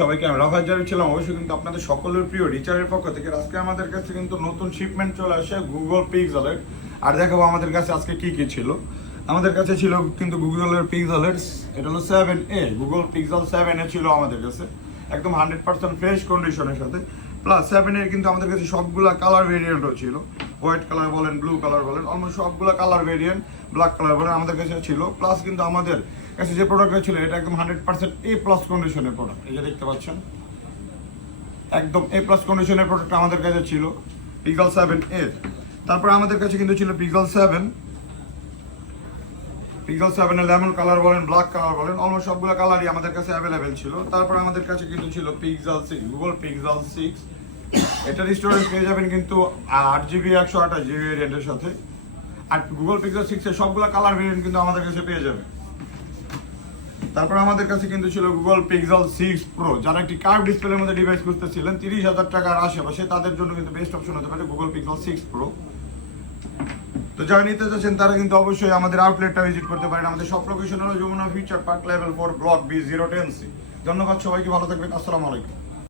সবাইকে আমি রাফাত জারিফ ছিলাম। অবশ্যই কিন্তু আপনাদের সকলের প্রিয় রিচারের পক্ষ থেকে আজকে আমাদের কাছে কিন্তু নতুন শিপমেন্ট চলে আসে গুগল পিক্সেলের। আর দেখাবো আমাদের কাছে আজকে কি কি ছিল। আমাদের কাছে ছিল কিন্তু গুগলের পিক্সেলের, এটা হলো 7A, গুগল পিক্সেল 7A ছিল আমাদের কাছে, একদম 100% ফ্রেশ কন্ডিশনের সাথে। প্লাস 7A কিন্তু আমাদের কাছে সবগুলা কালার ভেরিয়েন্টও ছিল, হোয়াইট কালার বলেন, ব্লু কালার বলেন, অলমোস্ট সবগুলা কালার ভেরিয়েন্ট, ব্ল্যাক কালার বলেন আমাদের কাছে ছিল। প্লাস কিন্তু আমাদের কাছে যে প্রোডাক্টটা ছিল এটা একদম 100% A+ কন্ডিশনের প্রোডাক্ট, এই যে দেখতে পাচ্ছেন একদম A+ কন্ডিশনের প্রোডাক্ট আমাদের কাছে ছিল পিক্সেল 7A। তারপর আমাদের কাছে কিন্তু ছিল পিক্সেল 7 এর লেমন কালার বলেন, ব্ল্যাক কালার বলেন, অলমোস্ট সবগুলো কালারই আমাদের কাছে অ্যাভেলেবেল ছিল। তারপর আমাদের কাছে কিন্তু ছিল পিক্সেল 6, গুগল পিক্সেল 6। এটার স্টোরেজ পেয়ে যাবেন কিন্তু 8GB 128GB ভেরিয়েন্টের সাথে। আর গুগল পিক্সেল 6 এর সবগুলো কালার ভেরিয়েন্ট কিন্তু আমাদের কাছে পেয়ে যাবেন। তারপর আমাদের কাছে কিন্তু ছিল গুগল পিক্সেল 6 প্রো, যারা একটি কার্ভ ডিসপ্লের মধ্যে ডিভাইস খুঁজতেছিলেন 30,000 টাকার আশেপাশে, তাদের জন্য কিন্তু বেস্ট অপশন হতে পারে গুগল পিক্সেল 6 প্রো। তো যারা নিতে চাচ্ছেন তারা কিন্তু অবশ্যই আমাদের আউটলেটটা ভিজিট করতে পারেন। আমাদের সব লোকেশন হলো Jamuna Future Park, level 4, block B010C। ধন্যবাদ সবাইকে, ভালো থাকবেন, আসসালামু আলাইকুম।